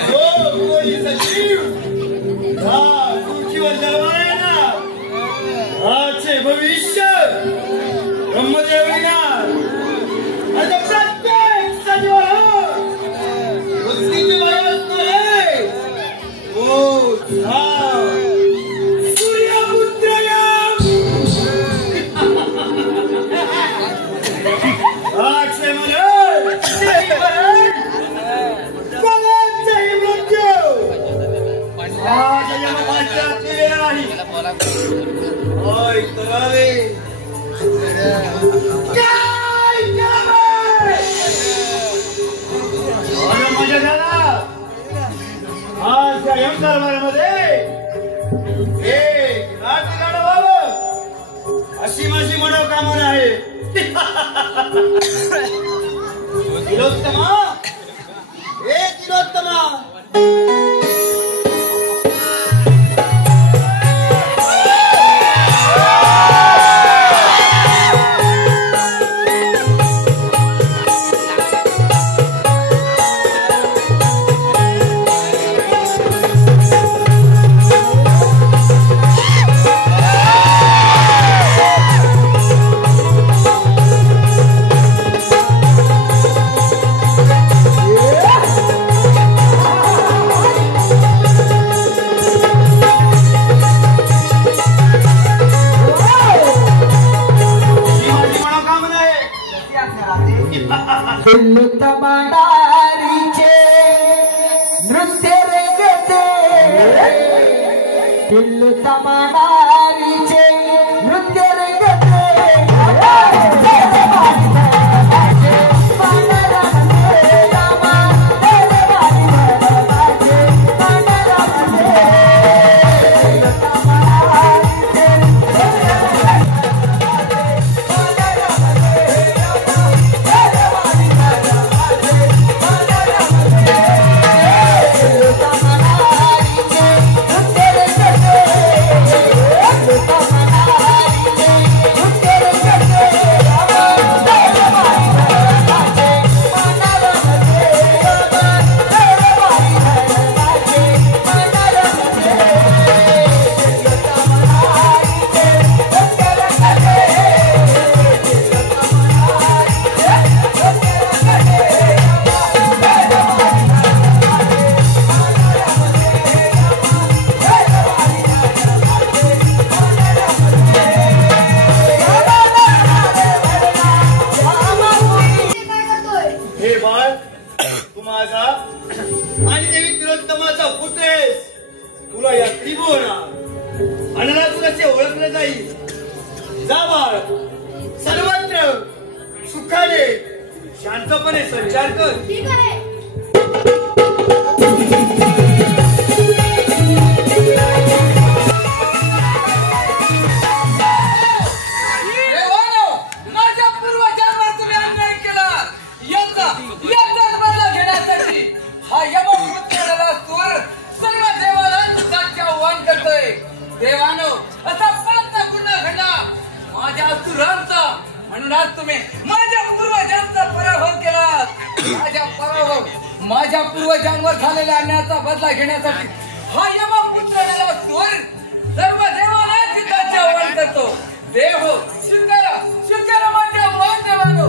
कोणी सचिव तुमची वजरवाय ना आजचे भविष्य ब्रह्मदेव विनार आता प्रत्येक सजीवाला मुक्तीची वाय असणार आहे ओ सूर्यपुत्र आजचे मरण कोणाचेही मृत्यू आज यमकाच्या केले नाही होय करावे काय करावे आणि मजा झाला आज या यमदरबारामध्ये एक राज लढवावं अशी माझी मनोकामना आहे तिलोत्तमा हे तिलोत्तमा शांतपणे संचार कर ठीक आहे माझ्या पूर्वजांवर तुम्ही अन्याय केला याचा बदला घेण्यासाठी हा यमपुत्राला सूर सर्व देवाला युद्धाचे आव्हान करतोय देवानो असा कोणता गुन्हा घडला माझ्या असुरांचा म्हणून आज तुम्ही माझ्या पूर्वजांचा पराभव केला माझ्या पूर्वजांवर झालेल्या अन्यायाचा बदला घेण्यासाठी हा यमपुत्राला सूर सर्व देवाला युद्धाचे आव्हान करतो देव शुक्र माझ्या आव्हान देवानो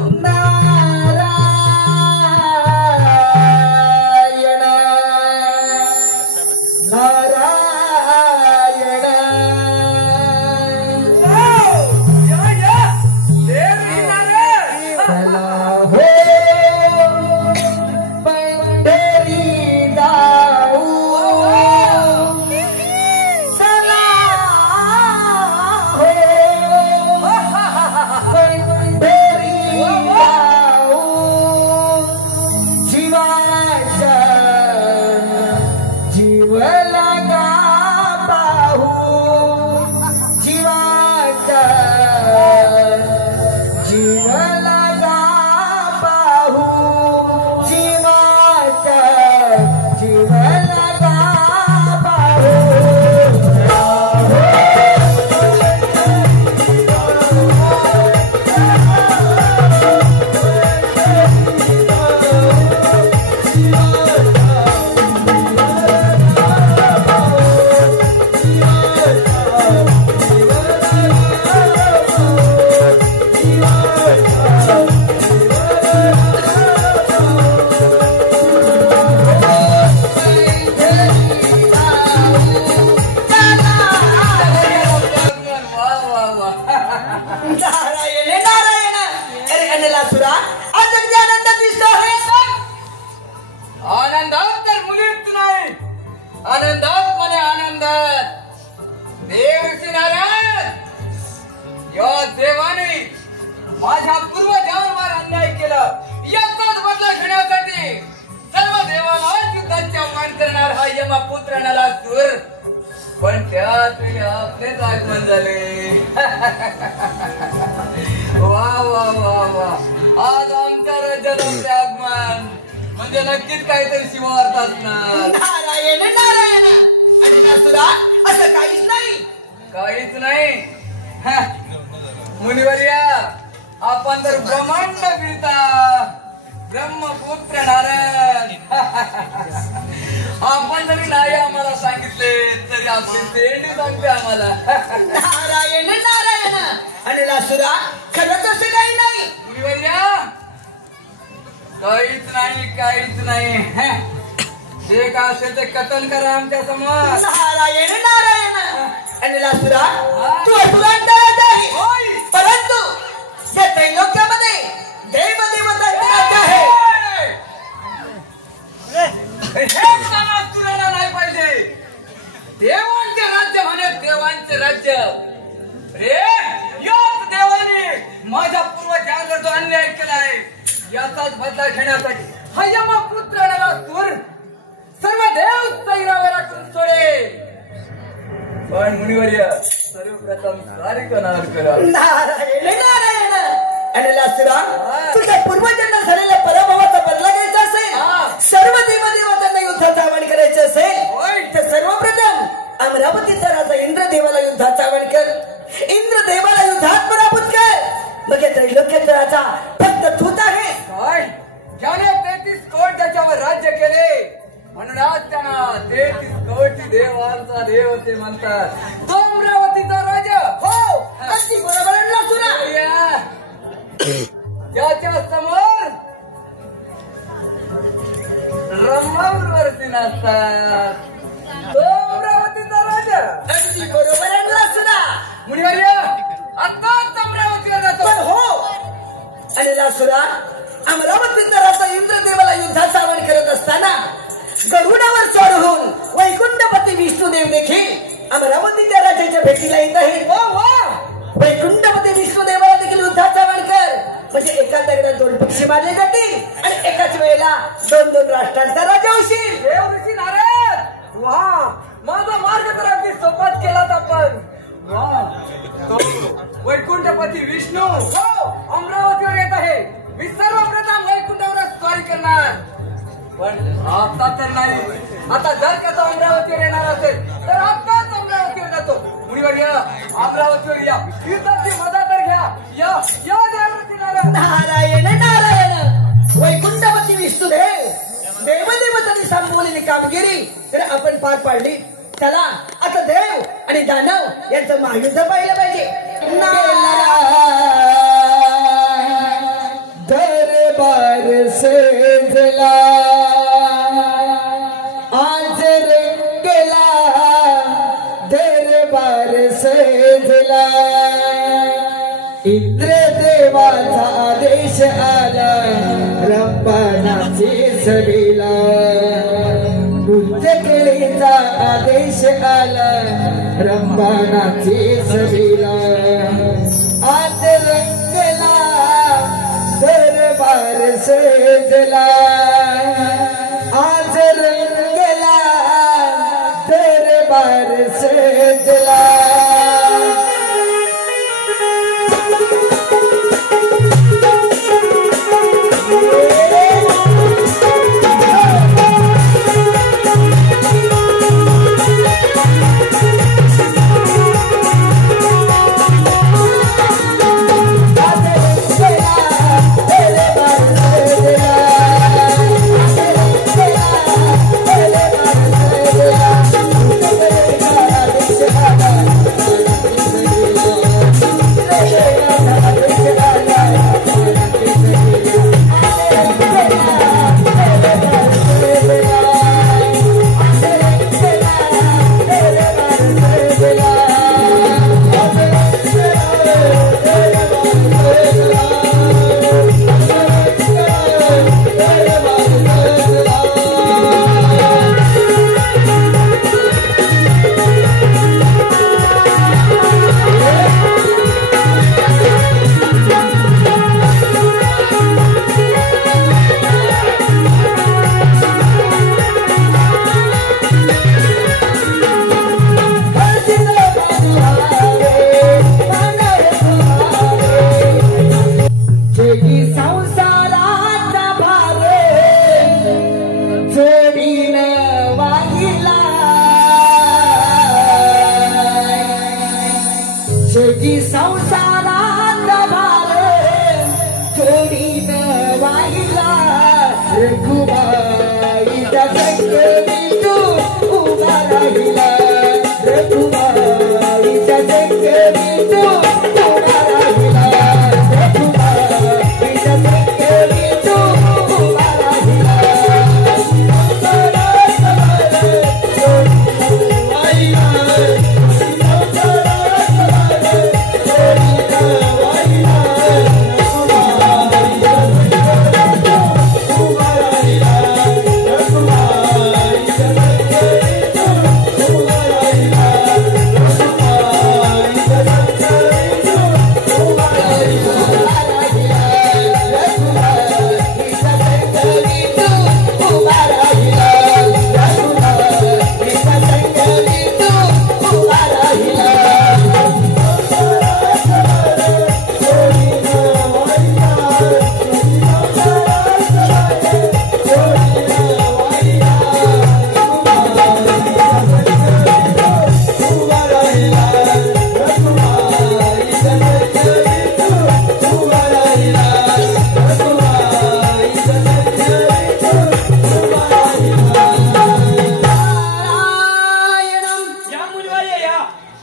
आणि लासुरा आज अगदी आनंदात दिसतो आहे. आनंदात तर मुलीच नाही, आनंदात म्हणे आनंदात. देव नारायण, या देवाने माझ्या पूर्वजांवर अन्याय केला, याचाच बदला घेण्यासाठी सर्व देवाला युद्धाचे आव्हान करणार हा यमपुत्र नलासूर. पण त्याच वेळी आपलेच आगमन झाले. वा वा वा वा, आज आमच्या राज्यात आपले आगमन म्हणजे नक्कीच काहीतरी शिवार्थ असणार. नारायण नारायण आणि लासुरा असं काहीच नाही. काहीच नाही. मुनिवर्या, आपण तर ब्रह्मांड पिता ब्रह्मपुत्र नारायण. आपण जरी नाही आम्हाला सांगितले तरी आपली देणी सांगते आम्हाला. नारायण नारायण आणि लासुरा खरंच असं काही नाही. मुनिवर्या, काहीच नाही, काहीच नाही. जे का असेल ते कथन करा आमच्या समोर. नारायण नारायण आणि लासुरा तू अतुलांत आहे, परंतु या त्रैलोक्यामध्ये देव देवतांचे राज्य आहे. हे समाज तुला नाही पाहिजे. देवांचे राज्य म्हणे देवांचे राज्य. रे याच देवाने माझ्या पूर्वजांवर जो अन्याय केलाय याचाच बदला घेण्यासाठी हा यमपुत्र नलासूर सर्व देव सैरावर राखून सोडे. पण मुनिवर्य, सर्वप्रथम सारिकनार करा. नारायण नारायण आणि लासुरा तुझ्या पूर्वजांना झालेल्या पराभवाचा बदला घ्यायचा असेल, सर्व देवदेवतांना युद्धाचं आवाहन करायचं असेल तर सर्वप्रथम अमरावतीचा राजा इंद्रदेवाला युद्धाचं आवाहन कर. इंद्रदेवाला युद्धात पराभूत कर. मग या त्रैलोक्याचा राजा फक्त तूच आहे. काय ज्याने 33 कोट त्याच्यावर राज्य केले म्हणून आज त्यांना 33 कोटी देवांचा देव ते म्हणतात. तो अमरावतीचा राजा. हो, अगदी बरोबर आहे लासुरा. त्याच्या समोर रमावरती नसतात. तो अमरावतीचा राजा. अगदी बरोबर आहे लासुरा. मुनिवर्य, आताच अमरावतीवर जातो. पण हो आणि लासुरा अमरावतीचा राजा इंद्रदेवाला युद्धाचं आवाहन करत असताना गरुडावर स्वार होऊन वैकुंठपती विष्णुदेव देखील अमरावतीच्या राजाच्या भेटीला येत आहे. वैकुंठपती विष्णुदेवाला देखील युद्धाचं आवाहन कर. म्हणजे एका दगडात 2 पक्षी मारले जातील आणि एकाच वेळेला 2-2 राष्ट्रांचा राजा होशील. देवऋषी नारायण, वा, माझा मार्ग तर अगदी सोपात केलात आपण. वा, वैकुंठपती विष्णू अमरावतीवर येत आहे. मी सर्वप्रथम वैकुंठावर स्वारी करणार. पण आता तर नाही. आता जर का तो अमरावतीवर येणार असेल तर आताच अमरावतीवर जातो. मुनिवर्य, अमरावतीवर या, युद्धाची मदत तर घ्या. या देवऋषी नारायण. नारायण नारायण वैकुंठपती विष्णुदेव देवदेवतांनी सांगवलेली कामगिरी तर आपण पार पाडली. चला आता देव आणि दानव यांचं महायुद्ध पाहिलं पाहिजे. दरबार सजला आज रंगला, दरबार सजला. इंद्रदेवाचा आदेश आला, रंभानाची सभेला. नृत्यकलेचा आदेश आला, रंभानाची सभेला. आज रंगला, दरबार सजला. आज रंगला, दरबार सजला. जोडीत वाहिला रघुबाईचा संकटी उभा राहिला रघुबाईचा संकटी उभा राहिला रघुबाईचा संकटी उभा राहिला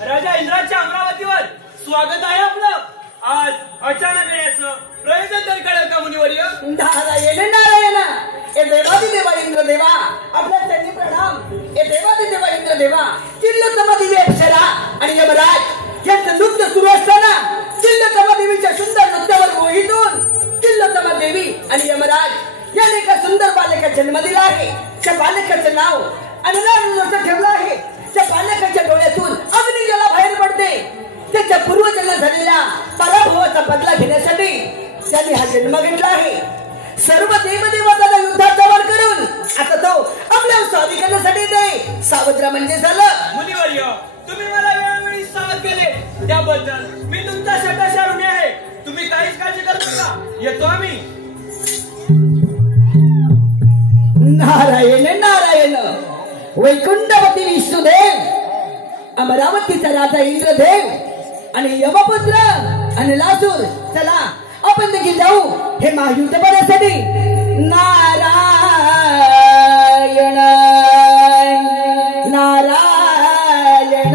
राजा इंद्राच्या अमरावतीवर स्वागत आहे आपलं. आज अचानक येण्याचं प्रयोजन तरी कळेल का मुनिवर्य? नारायण नारायण हे देवा इंद्रदेवा आपल्या चरणी प्रणाम. हे देवा इंद्रदेवा किल्लतमा देवी अप्सरा आणि यमराज यांचं नृत्य सुरू असताना किल्लतमा देवीच्या सुंदर नृत्यावर मोहितून किल्लतमा देवी आणि यमराज याने एका सुंदर बालकाचा जन्म दिला आहे. त्या बालकाचं नाव अनलान असं ठेवलं आहे. त्या बालकाच्या डोळ्यातून अग्नी ज्वाला बाहेर पडते. त्याच्या पूर्वजन्म झालेल्या पराभवाचा बदला घेण्यासाठी त्यांनी हा जन्म घेतला आहे. सर्व देवदेवतांना युद्धात जवळ करून आता तो आपल्या स्वाधी करण्यासाठी ते सावत्र म्हणजे झालं. मुनिवर्य, तुम्ही मला वेळोवेळी सावध केले त्याबद्दल मी तुमचा शतशः ऋणी आहे. तुम्ही काहीच काळजी करू नका, येतो आम्ही. नारायण नारायण वैकुंठपती विष्णुदेव अमरावतीचा राजा इंद्रदेव आणि यमपुत्र आणि लासूर, चला आपण देखील जाऊ हे महायुद्ध करण्यासाठी. नारायण नारायण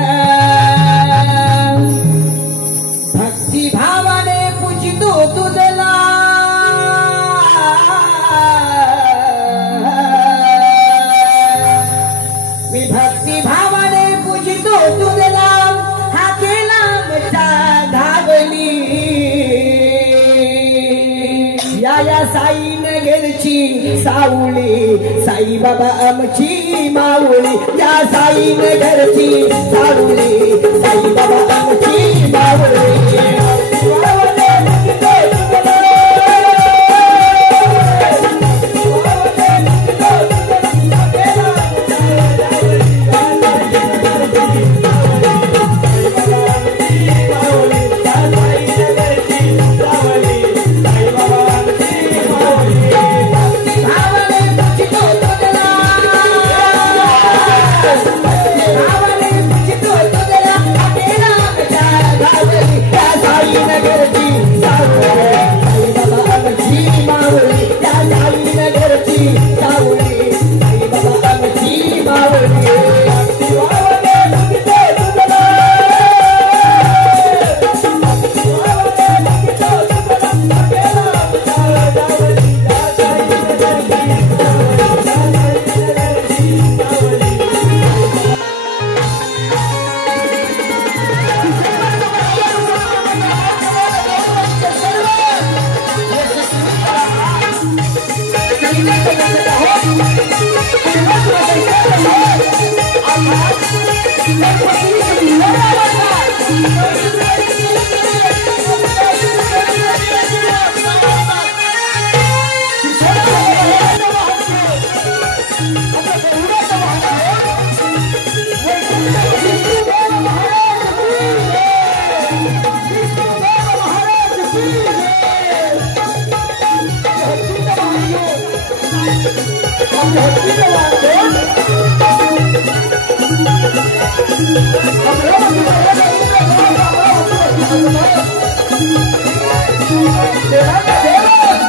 भक्तिभावाने पूजितो तुझला मी भक्तिभावाने पूजितो तुझला हा केला मचा धावली या साई नगरची सावली साई बाबा आमची माऊली या साई नगरची सावली साई बाबा आमची माऊली. देवा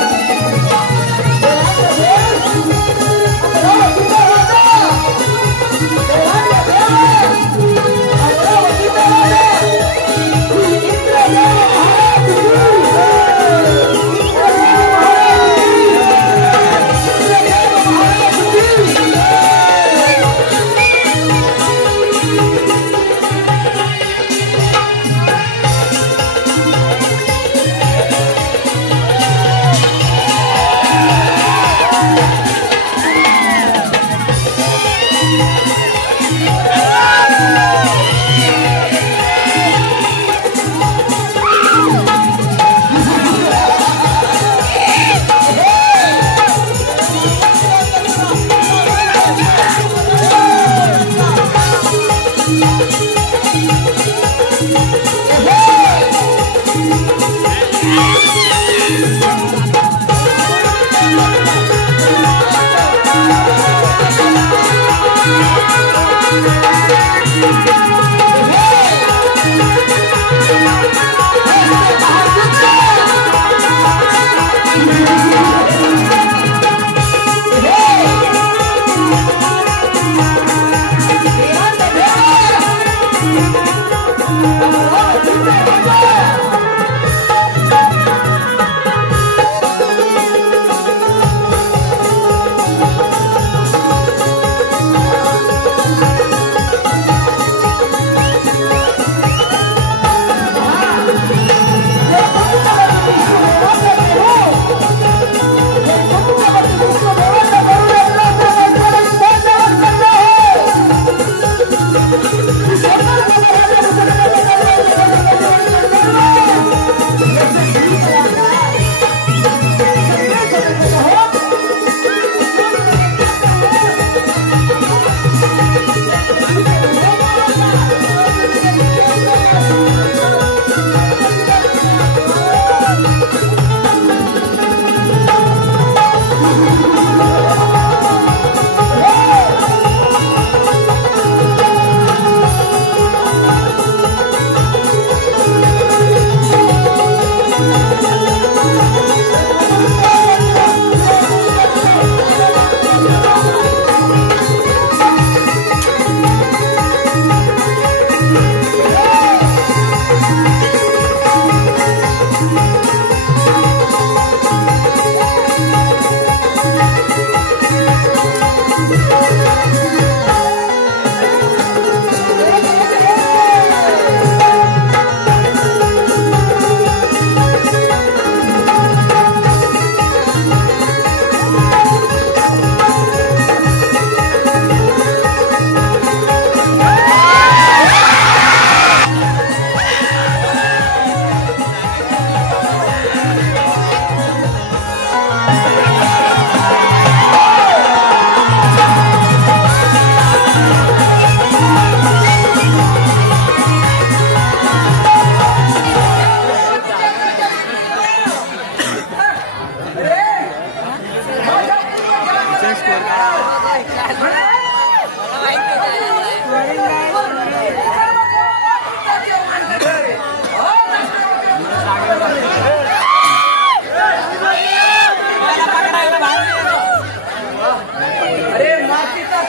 अरे मातीचा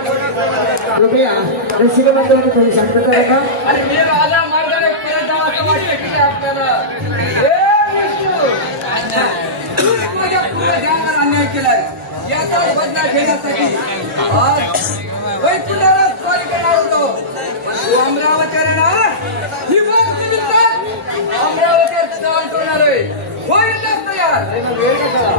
कृपया रसिक बंधूंनी थोडी शांतता राखा. आणि मी राजा मार्गाने पुढे जावं असं वाटतं की आपल्याला माझ्या पुढे ध्यानात अन्याय केलाय याचा बदला घेण्यासाठी आज वैकुंठाला स्वारी करणार होतो पण तू अमरावतीला ही अमरावतीवर चाल करणार आहे होईल तयार वेळ कशाला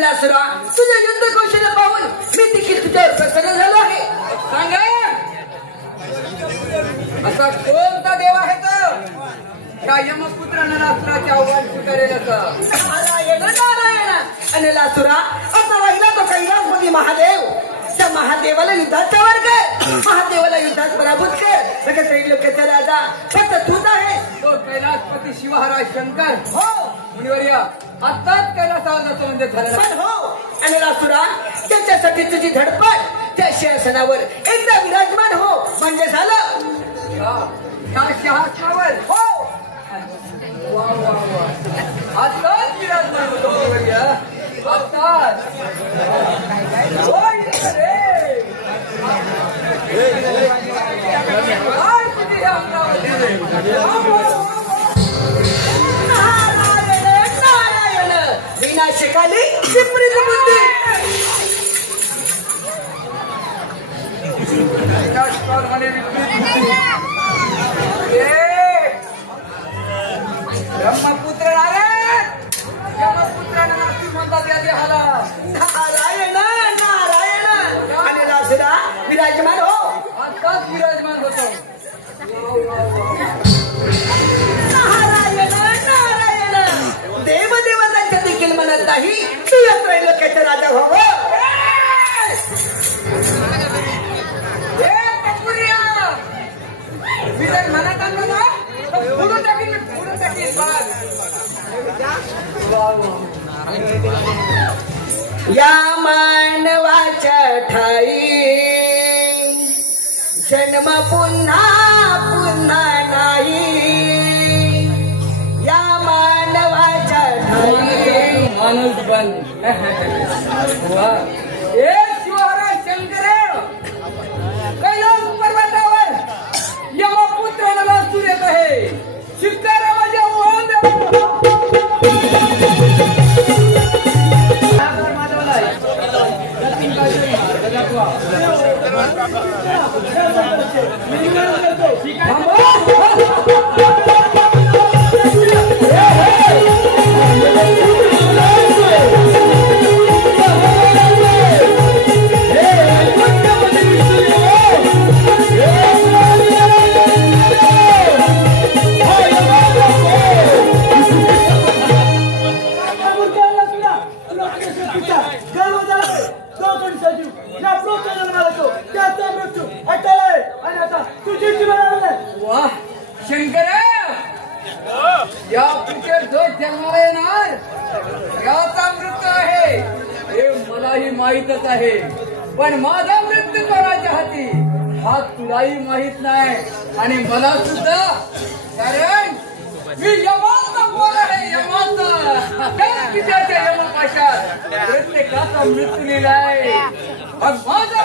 तुझे युद्ध कौशल्य पाहून मी देखील तुझ्यावर प्रसन्न झालो आहे. सांगा असा कोणता देव आहे तर ह्या यमपुत्र नरासुराचे आव्हान स्वीकारेल नारायण नारायण आणि लासुरा आता राहिला तो कैलासपती महादेव. त्या महादेवाला युद्धात चवड कर, महादेवाला युद्धात पराभूत कर. सगळ्या त्रैलोक्याचा राजा फक्त तूच आहे. तो कैलासपती शिवहरा शंकर हो मुनिवर्य आताच कैलासावर जातो म्हणजे झालं पण हो आणि लासुरा त्याच्यासाठी तुझी धडपड त्या सिंहासनावर एकदा विराजमान हो म्हणजे झालं. ह्या सिंहासनावर हो वा वा वा आताच विराजमान होतो मुनिवर्य आताच नारायण विनाशकाली विपरीत बुद्धी. ब्रह्मपुत्र ब्रह्मपुत्रांना नाती म्हणतात या देहाला. नारायण नारायण आणि लासुरा विराजमान हो. आताच विराजमान होतो. नारायण नारायण देवदेवतांच्या देखील म्हणत नाही तू या त्रैलोक्याचा राजा व्हावं. म्हणत आलो ना पुढून टाकीन पुढून टाकीन या मानवाच्या ठाई जन्म पुन्हा पुन्हा नाही. या मानवाच्या ठाई माणूस बन शिवहरा तीन बाजूने मार्ग दाखवा. वाह शंकर, या पुढचे जो जन्माला येणार याचा मृत्यू आहे हे मलाही माहीतच आहे. पण माझा मृत्यू कोणाच्या हाती हा तुलाही माहित नाही आणि मला सुद्धा. कारण मी यमाचा पोर आहे. यमाचा पित्याच्या यमपाशात प्रत्येकाचा मृत्यू लिहिलाय. मग माझा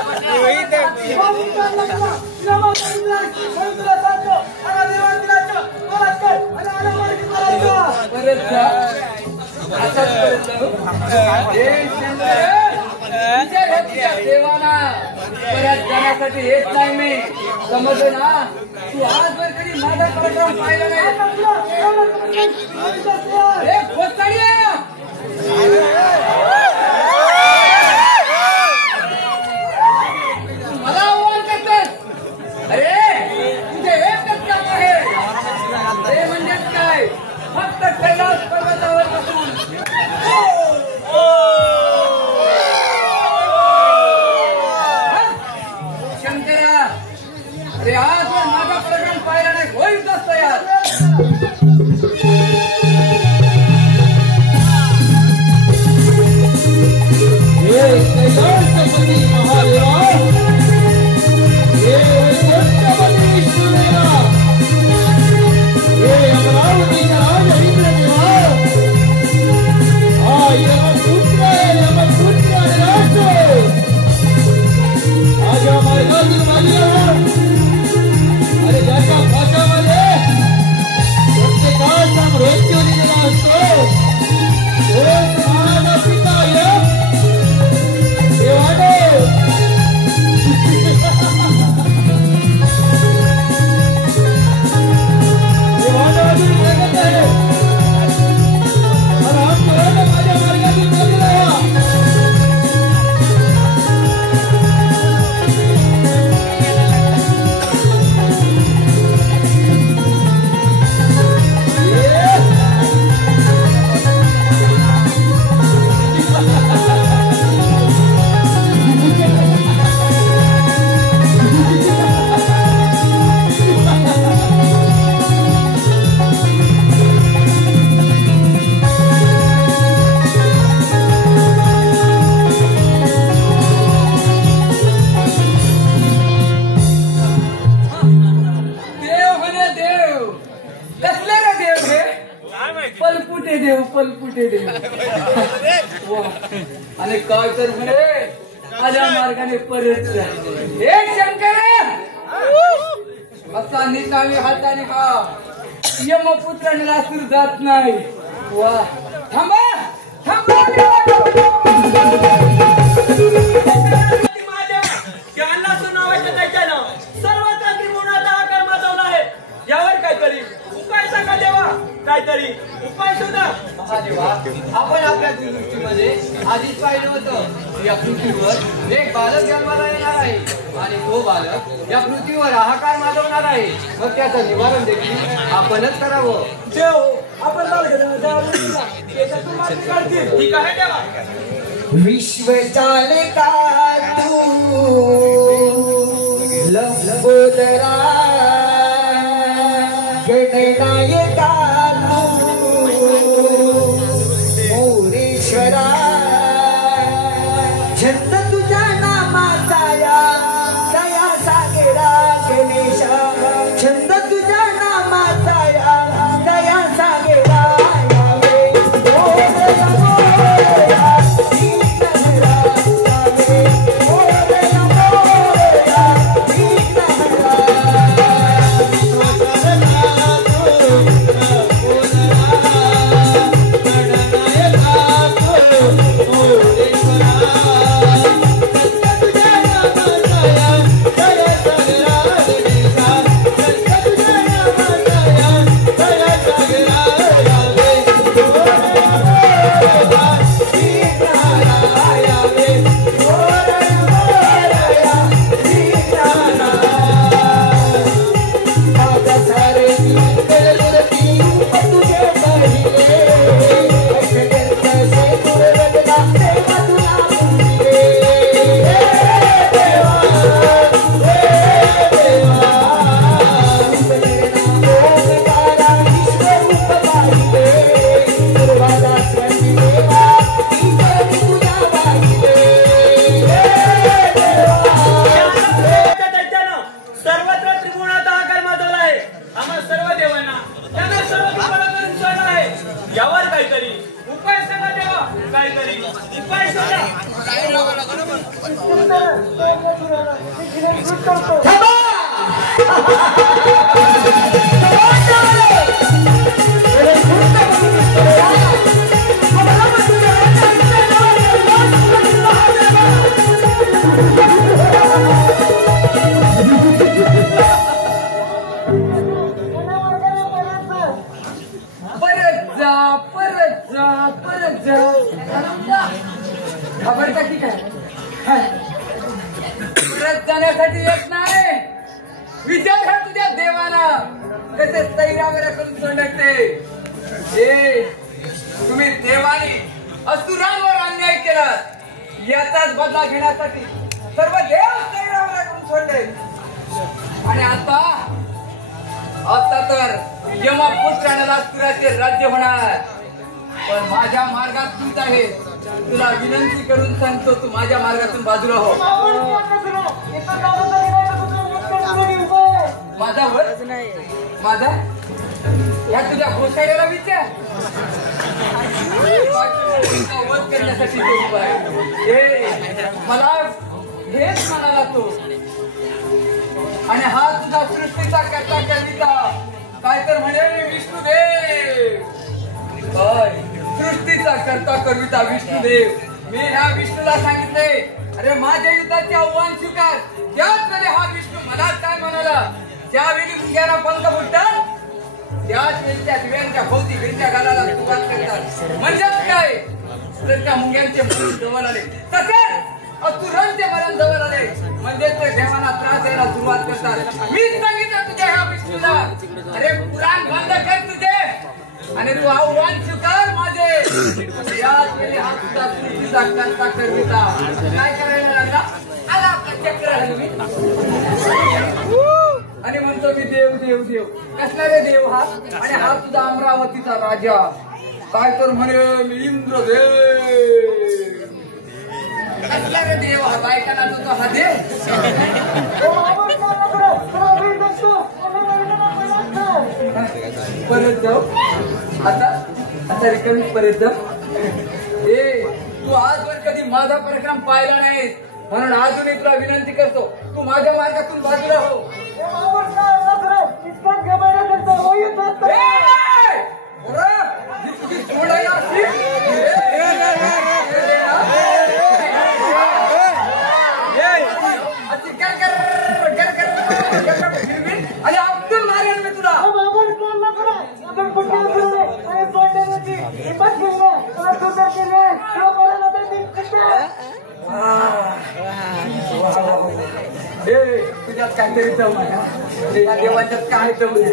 परत जा. असंच परत जाऊ. हे शंकर, तुझ्या देवाना परत जाण्यासाठी येत नाही मी. समजलं ना. तू आजवर कधी माझा पराक्रम पाहिला नाही. हे खोचाड्या, मला आव्हान करतोस. अरे तुझे एकच काम आहे. ते म्हणजेच काय, फक्त कैलास पर्वतावर बसून शंकरा. अरे आजवर माझा पराक्रम पाहिला नाही. होईच असतं यार. पलपुटे देव. आणि काय तर म्हणे माझ्या मार्गाने परत जा. हे शंकर, असा निकामी हाताने हा यमपुत्र निरासूर जात नाही. वा थांबा थांबा. यावर काहीतरी उपाय सांगा देवा. काहीतरी उपाय शोधा. महादेवा, आपण आपल्या दृष्टीमध्ये आधीच पाहिलं होतं या पृथ्वीवर एक बालक जन्माला येणार आहे आणि तो बालक या पृथ्वीवर हाहाकार माजवणार आहे. मग त्याचं निवारण देखील आपणच करावं. देव आपण ठीक आहे देवा. विश्व चालका तू लंबोदरा गणनायका मोरेश्वरा छंद तुझ्या नामाचा या दया सागरा गणेशा. छंद तुझ्या नामाचा या दया सागरा यावे. खबर की काय परत जाण्यासाठी येत नाही. विचार हा तुझ्या देवाना कसे तैरावर करून सोडते. तुम्ही देवानी असुरांवर अन्याय केला, याचाच बदला घेण्यासाठी सर्व देव तैरावर करून सोडले. आणि आता तर यमपुत्राला असुराचे राज्य होणार. पण माझ्या मार्गात तूच आहे. तुला विनंती करून सांगतो, तू माझ्या मार्गातून बाजूला हो. माझा वध माझा या तुझ्या घोसाड्याला विचार. वध करण्यासाठी तो उभा आहे. मला हेच म्हणाला तो. आणि हा तुझा सृष्टीचा करता कविता काय तर म्हणे विष्णुदेव. सृष्टीचा करता कविता विष्णुदेव. मी ह्या विष्णूला सांगितले, अरे माझ्या युद्धाचे आव्हान स्वीकार. त्याच वेळी हा विष्णू मला काय म्हणाला, ज्यावेळी मुंग्यांना पंख फुटतात त्याच वेळी त्या दिव्यांच्या भोवती गिरच्या घालायला सुरुवात करतात. म्हणजेच काय, तर त्या मुंग्यांचे मरण जवळ आले, तसेच असुरांचे मरण जवळ आले. म्हणजे ते देवांना त्रास द्यायला सुरुवात करतात. मीच सांगितलं तुझ्या ह्या विष्णूला, अरे पुराण बंद कर तुझे आणि तू आव्हान स्वीकार माझे. याच वेळी हा तुझा सृष्टीचा करता कविता काय करायला लागला, आला आपला चक्र हलवी आणि म्हणतो मी देव देव देव. कसला रे देव हा. आणि हा तुझा अमरावतीचा राजा काय तर म्हणे मी इंद्रदेव. कसला रे देव हा. बायकांना तो हा देव. परत जाऊ आता आता रिकामी परत जाऊ. तू आजवर कधी माझा पराक्रम पाहिला नाहीस, म्हणून अजूनही तुला विनंती करतो, तू माझ्या मार्गातून बाजूला हो. आणि अब्दुल मारेन मी तुला. तुझ्यात काहीतरी जाऊ माझ्या देवाच्यात काय जाऊ.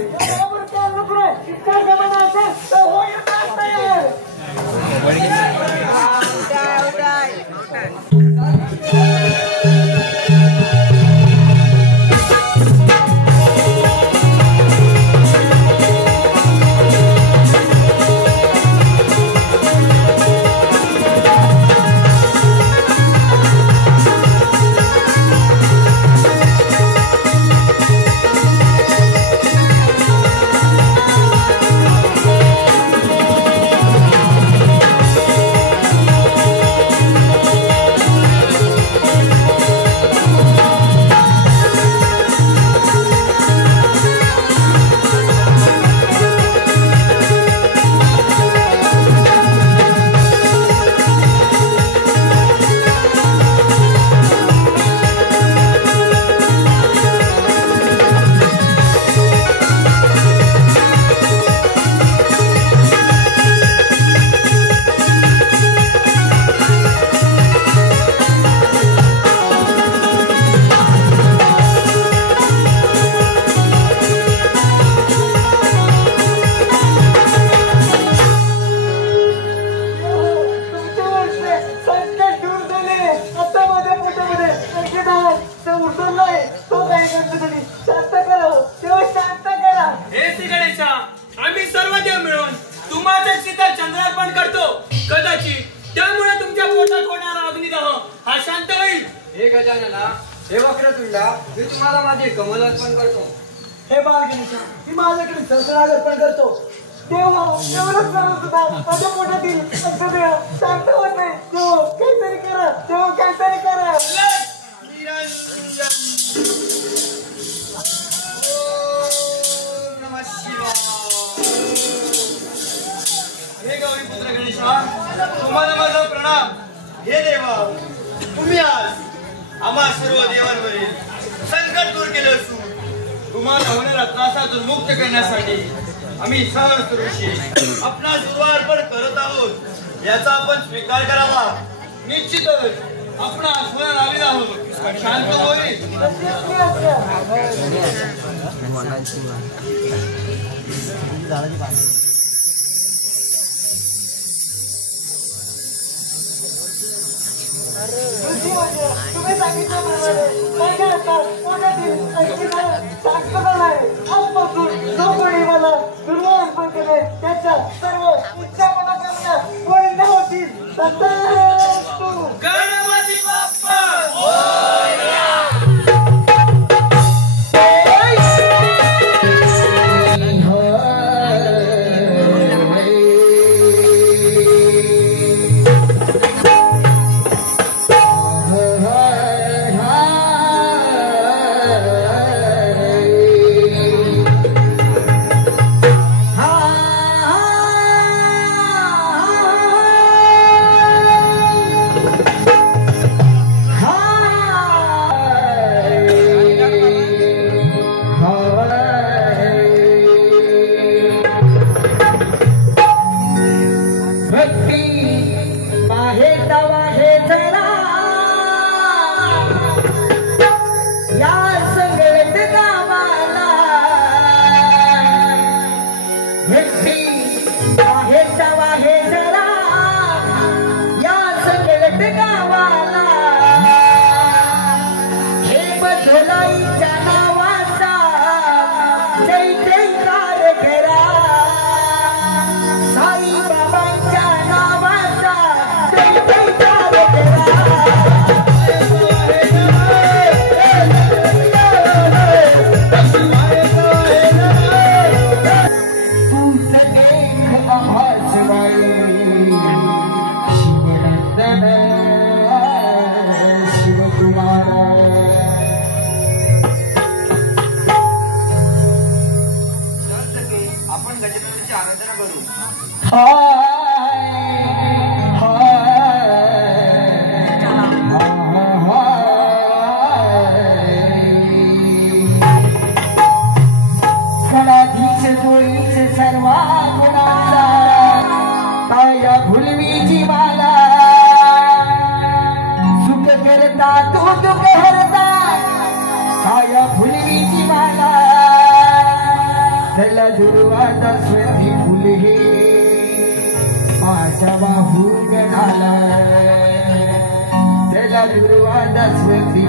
हे वक्रतुंडा, मी तुम्हाला माझे कमल अर्पण करतो. हे बाळगणेशा, मी माझ्याकडे सहस्रार अर्पण करतो. देवा एवढंच करा सुद्धा माझ्या पोटातील देव शांत होत नाही. देव काहीतरी करा, देव काहीतरी करा. पुत्र गणेशा, तुम्हाला माझा प्रणाम. हे देवा, तुम्ही आज आम्हा सर्व देवांवरील संकट दूर केले असून तुम्हाला होणाऱ्या त्रासातून मुक्त करण्यासाठी आम्ही सहस्त्र ऋषी आपला दुर्वार्पण करत आहोत. याचा आपण स्वीकार करावा. निश्चितच आपण आस्वाद आलेला आहोत. शांत होईल. तुम्ही सांगितल्याप्रमाणे माझ्या हातात पोटातील ऐकिला शांतता नाही. आजपासून जो कोणी मला दुर्वार्पण केले त्याच्या सर्व इच्छा मनोकामना पूर्ण होतील. तथास्तु. Ganpati Bappa That's with